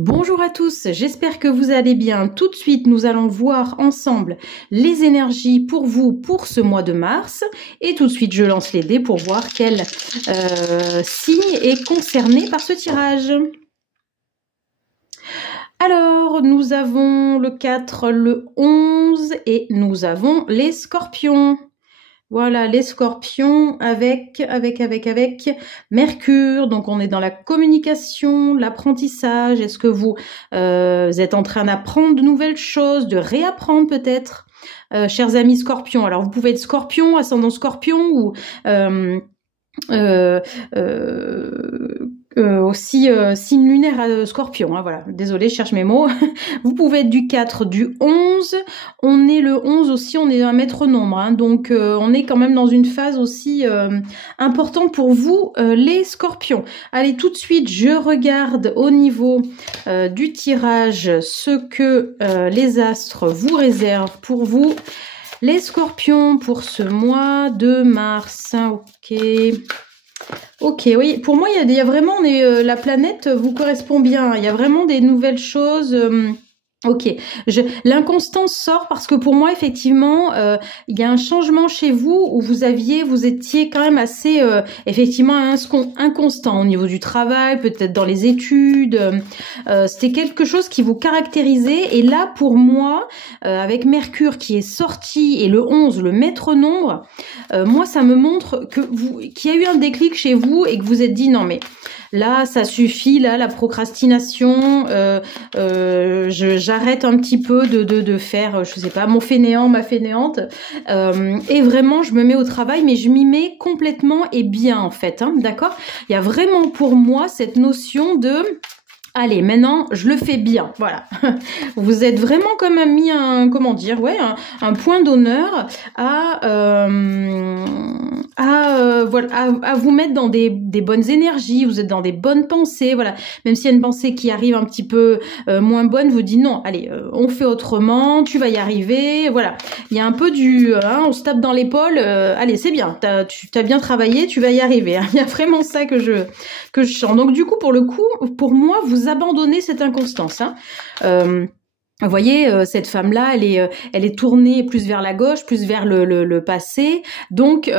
Bonjour à tous, j'espère que vous allez bien. Tout de suite, nous allons voir ensemble les énergies pour vous pour ce mois de mars. Et tout de suite, je lance les dés pour voir quel signe est concerné par ce tirage. Alors, nous avons le 4, le 11 et nous avons les scorpions. Voilà, les scorpions avec Mercure. Donc, on est dans la communication, l'apprentissage. Est-ce que vous êtes en train d'apprendre de nouvelles choses, de réapprendre peut-être, chers amis scorpions? Alors, vous pouvez être scorpion, ascendant scorpion ou aussi signe lunaire scorpion, hein, voilà, désolé, je cherche mes mots. Vous pouvez être du 4, du 11, on est le 11 aussi, on est un maître nombre, hein, donc on est quand même dans une phase aussi importante pour vous, les scorpions. Allez, tout de suite, je regarde au niveau du tirage ce que les astres vous réservent pour vous. Les scorpions pour ce mois de mars, ok. Ok, oui, pour moi, il y a vraiment, la planète vous correspond bien, il y a vraiment des nouvelles choses. Ok, l'inconstance sort parce que pour moi, effectivement, il y a un changement chez vous où vous étiez quand même assez, effectivement, inconstant au niveau du travail, peut-être dans les études. C'était quelque chose qui vous caractérisait. Et là, pour moi, avec Mercure qui est sorti et le 11, le maître nombre, moi, ça me montre qu'il y a eu un déclic chez vous et que vous êtes dit, non mais là, ça suffit, là, la procrastination, j'arrête un petit peu de faire, je sais pas, mon fainéant, ma fainéante, et vraiment, je me mets au travail, mais je m'y mets complètement et bien, en fait, hein, d'accord? Il y a vraiment pour moi cette notion de... Allez, maintenant, je le fais bien, voilà. Vous êtes vraiment comme mis un point d'honneur à vous mettre dans des bonnes énergies, vous êtes dans des bonnes pensées, voilà. Même s'il y a une pensée qui arrive un petit peu moins bonne, vous dites non, allez, on fait autrement, tu vas y arriver, voilà. Il y a un peu on se tape dans l'épaule, allez, c'est bien, tu as bien travaillé, tu vas y arriver. Hein. Il y a vraiment ça que je sens. Donc du coup, pour moi, vous abandonnez cette inconstance. Hein. Vous voyez, cette femme-là, elle est tournée plus vers la gauche, plus vers le passé. Donc,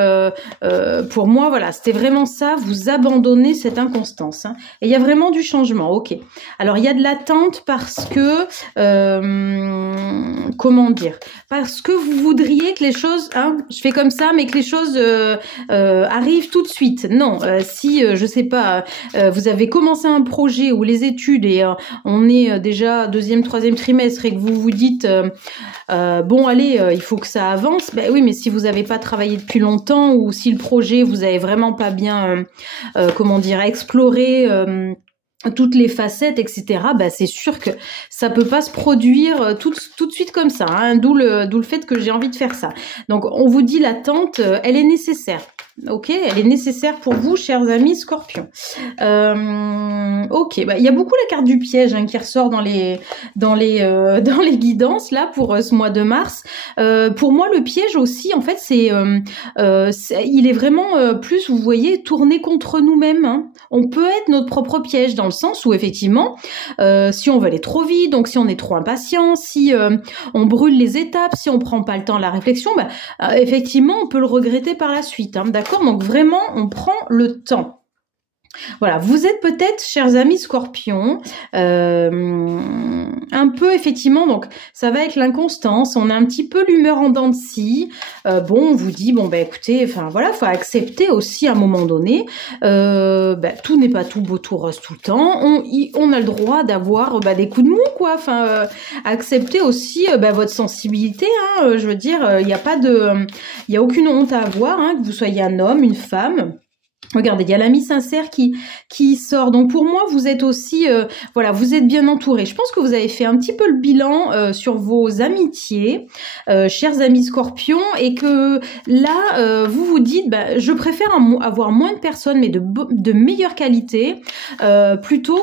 pour moi, voilà, c'était vraiment ça. Vous abandonnez cette inconstance. Hein. Et il y a vraiment du changement. Ok. Alors, il y a de l'attente parce que, comment dire, parce que vous voudriez que les choses, hein, je fais comme ça, mais que les choses arrivent tout de suite. Non, si, je sais pas, vous avez commencé un projet ou les études et on est déjà deuxième, troisième trimestre et que vous vous dites bon allez il faut que ça avance, ben oui mais si vous n'avez pas travaillé depuis longtemps ou si le projet vous avez vraiment pas bien exploré toutes les facettes, etc. Bah c'est sûr que ça peut pas se produire tout de suite comme ça. Hein, d'où le fait que j'ai envie de faire ça. Donc on vous dit l'attente, elle est nécessaire. Ok, elle est nécessaire pour vous, chers amis Scorpions. Ok, bah il y a beaucoup la carte du piège qui ressort dans les guidances là pour ce mois de mars. Pour moi, le piège aussi, en fait, il est vraiment plus, vous voyez, tourné contre nous-mêmes. Hein. On peut être notre propre piège dans le sens où effectivement, si on veut aller trop vite, donc si on est trop impatient, si on brûle les étapes, si on prend pas le temps de la réflexion, effectivement, on peut le regretter par la suite. Hein, d'accord ? Donc vraiment, on prend le temps. Voilà, vous êtes peut-être, chers amis Scorpions, un peu effectivement, donc ça va avec l'inconstance, on a un petit peu l'humeur en dents de scie. On vous dit, écoutez, enfin voilà, faut accepter aussi à un moment donné, tout n'est pas tout beau, tout rose tout le temps, on a le droit d'avoir des coups de mou, quoi, enfin, accepter aussi votre sensibilité, hein, je veux dire, il y a aucune honte à avoir, hein, que vous soyez un homme, une femme. Regardez, il y a l'ami sincère qui sort. Donc pour moi, vous êtes aussi, vous êtes bien entouré. Je pense que vous avez fait un petit peu le bilan sur vos amitiés, chers amis Scorpions, et que là, vous vous dites, je préfère avoir moins de personnes, mais de meilleure qualité, plutôt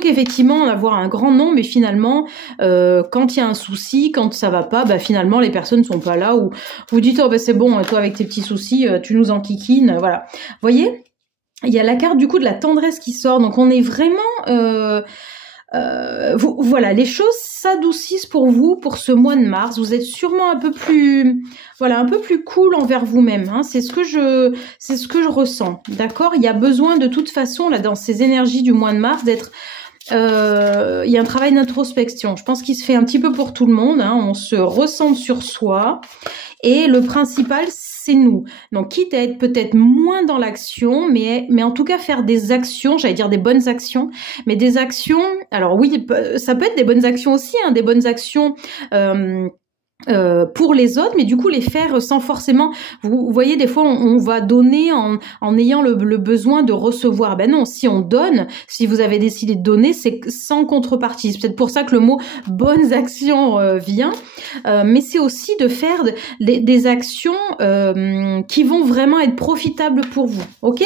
qu'effectivement avoir un grand nombre. Mais finalement, quand il y a un souci, quand ça va pas, finalement les personnes sont pas là. Ou vous dites, c'est bon, toi avec tes petits soucis, tu nous enquiquines. Voilà. Voyez, il y a la carte du coup de la tendresse qui sort. Donc on est vraiment... voilà, les choses s'adoucissent pour vous pour ce mois de mars. Vous êtes sûrement un peu plus, voilà, un peu plus cool envers vous-même. Hein. C'est ce que je ressens. D'accord? Il y a besoin de toute façon là dans ces énergies du mois de mars d'être il y a un travail d'introspection. Je pense qu'il se fait un petit peu pour tout le monde. Hein. On se ressent sur soi. Et le principal, c'est nous. Donc, quitte à être peut-être moins dans l'action, mais en tout cas faire des actions, j'allais dire des bonnes actions, mais des actions, alors oui, ça peut être des bonnes actions aussi, hein, des bonnes actions pour les autres, mais du coup les faire sans forcément, vous voyez, des fois on va donner en ayant le besoin de recevoir. Ben non, si on donne, si vous avez décidé de donner, c'est sans contrepartie. C'est peut-être pour ça que le mot bonnes actions vient, mais c'est aussi de faire des actions qui vont vraiment être profitables pour vous. Ok?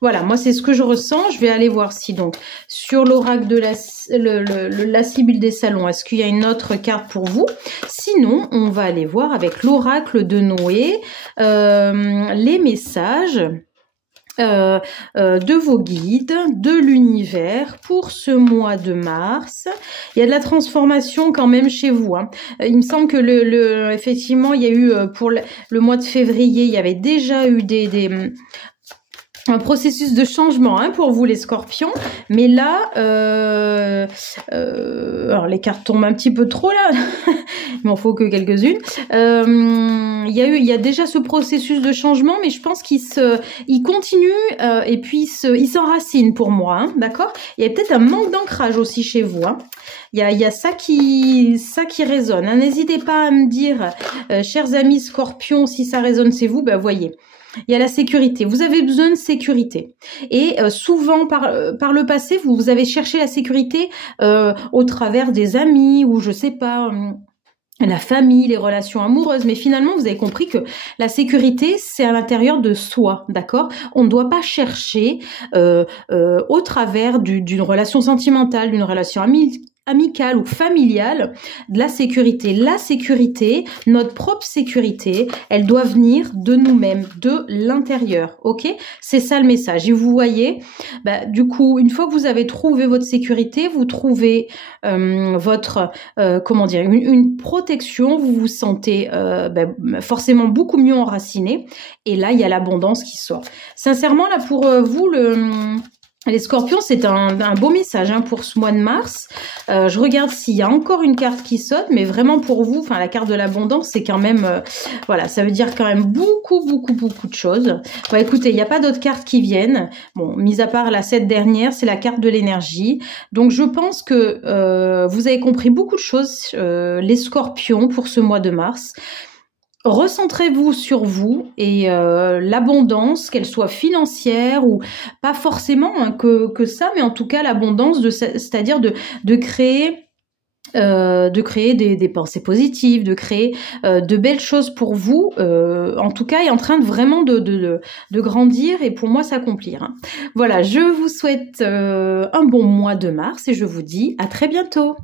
Voilà, moi c'est ce que je ressens. Je vais aller voir si donc sur l'oracle de la Sibylle des Salons, est-ce qu'il y a une autre carte pour vous? Sinon, on va aller voir avec l'oracle de Noé les messages de vos guides, de l'univers pour ce mois de mars. Il y a de la transformation quand même chez vous. Hein. Il me semble que effectivement, il y a eu pour le mois de février, il y avait déjà eu un processus de changement hein, pour vous les scorpions, mais là, alors les cartes tombent un petit peu trop là, il m'en faut que quelques-unes. Il y a déjà ce processus de changement, mais je pense il continue et puis il s'enracine pour moi, hein, d'accord? Il y a peut-être un manque d'ancrage aussi chez vous. Hein. Il y a ça qui résonne. Hein. N'hésitez pas à me dire, chers amis scorpions, si ça résonne c'est vous, ben voyez. Il y a la sécurité. Vous avez besoin de sécurité. Et souvent, par le passé, vous avez cherché la sécurité au travers des amis ou je sais pas, la famille, les relations amoureuses. Mais finalement, vous avez compris que la sécurité, c'est à l'intérieur de soi, d'accord? On ne doit pas chercher au travers d'une relation sentimentale, d'une relation amicale ou familiale, de la sécurité. La sécurité, notre propre sécurité, elle doit venir de nous-mêmes, de l'intérieur, ok? C'est ça le message. Et vous voyez, bah, du coup, une fois que vous avez trouvé votre sécurité, vous trouvez votre, comment dire, une protection, vous vous sentez forcément beaucoup mieux enraciné. Et là, il y a l'abondance qui sort. Sincèrement, là, pour vous, les scorpions, c'est un beau message hein, pour ce mois de mars. Je regarde s'il y a encore une carte qui saute, mais vraiment pour vous, enfin la carte de l'abondance, c'est quand même, voilà, ça veut dire quand même beaucoup de choses. Bon, écoutez, il n'y a pas d'autres cartes qui viennent. Bon, mis à part la 7 dernière, c'est la carte de l'énergie. Donc je pense que vous avez compris beaucoup de choses, les scorpions, pour ce mois de mars. Recentrez-vous sur vous et l'abondance, qu'elle soit financière ou pas forcément hein, que ça, mais en tout cas l'abondance, c'est-à-dire de créer des pensées positives, de créer de belles choses pour vous, en tout cas est en train de vraiment de grandir et pour moi s'accomplir. Hein. Voilà, je vous souhaite un bon mois de mars et je vous dis à très bientôt.